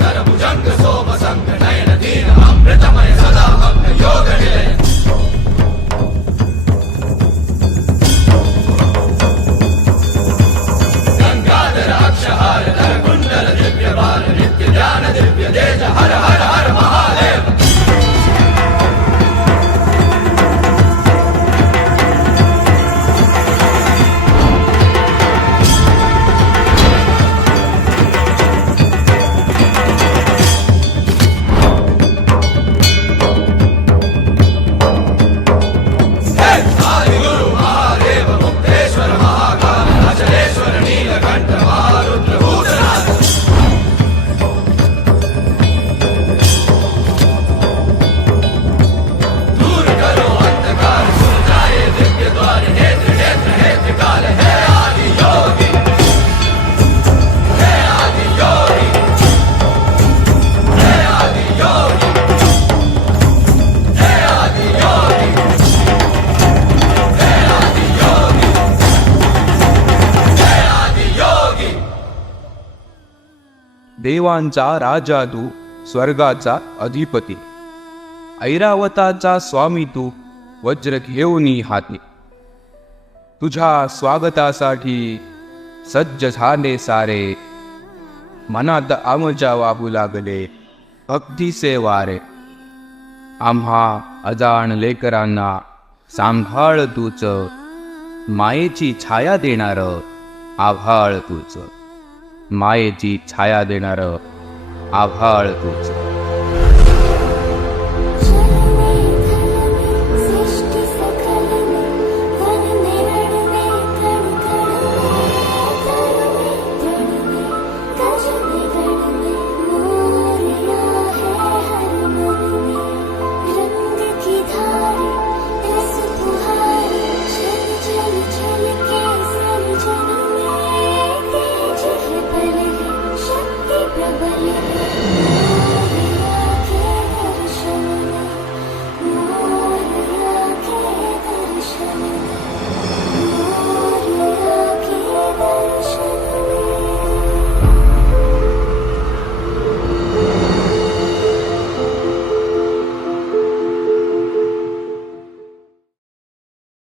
धर भुजंग सोम संग नयन दीन अमृतमय सदा भक्त योग निलय गंगाधर अक्षहार धर कुंडल दिव्य बाल नित्य ध्यान दिव्य तेज हर हर हर महादेव देवांचा राजा तू, स्वर्गाचा अधिपती, ऐरावताचा स्वामी तू, वज्र घेऊनी हाती. तुझ्या स्वागतासाठी सज्ज झाले सारे, मनात आमच्या वाहू लागले भक्तीचे वारे. आम्हा अजाण लेकरांना सांभाळ तूच, मायेची छाया देणार आभाळ तूच, मायेची छाया देणार आभाळ तूच.